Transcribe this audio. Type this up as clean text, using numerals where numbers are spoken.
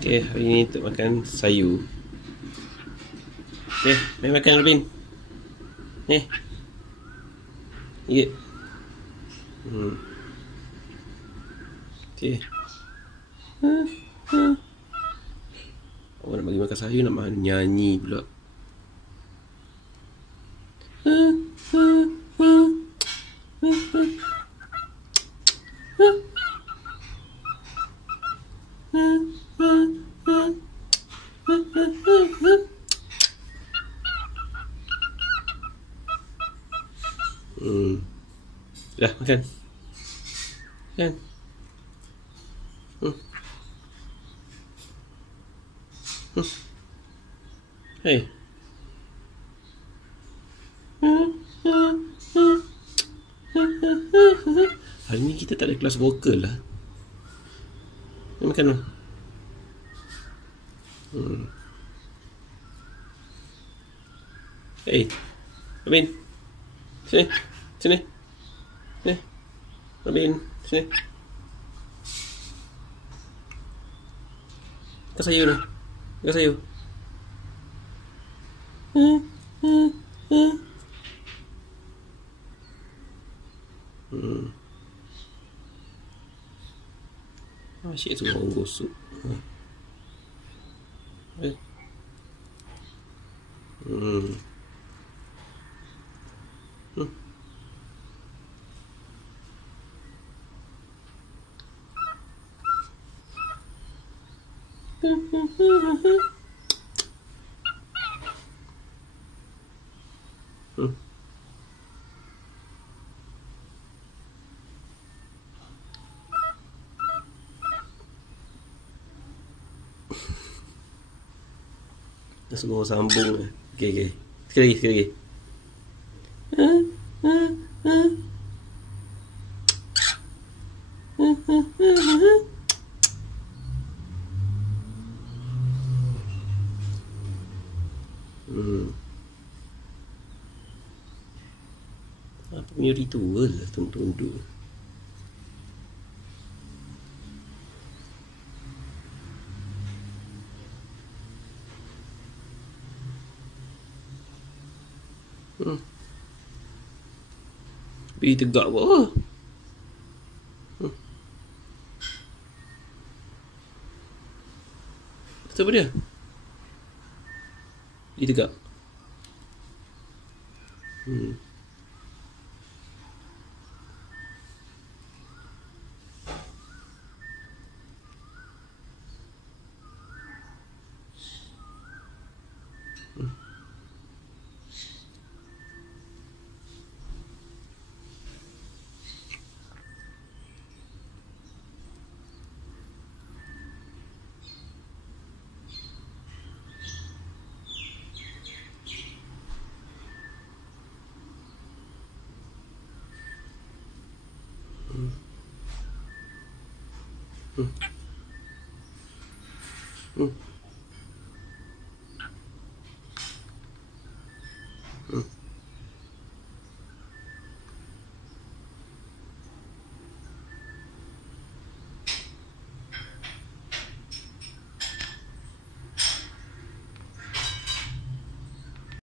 Okay, hari ni untuk makan sayur. Okay, mari makan Robin. Ni. Ya. Okay. Awak nak bagi makan sayur, nak nyanyi pula. Dah makan. Makan. Hey. Hari ni kita tak ada kelas vokal lah. Makan dulu. Hey, Robin, sini, sini, sini, Robin, sini. Makan sayur dah, makan sayur. Asyik semua orang gosok. Dah semua sambung. Okay. Sekali lagi. Apa punya ritual lah tunduk. Pergi tegak apa? Betul apa dia? Pergi tegak.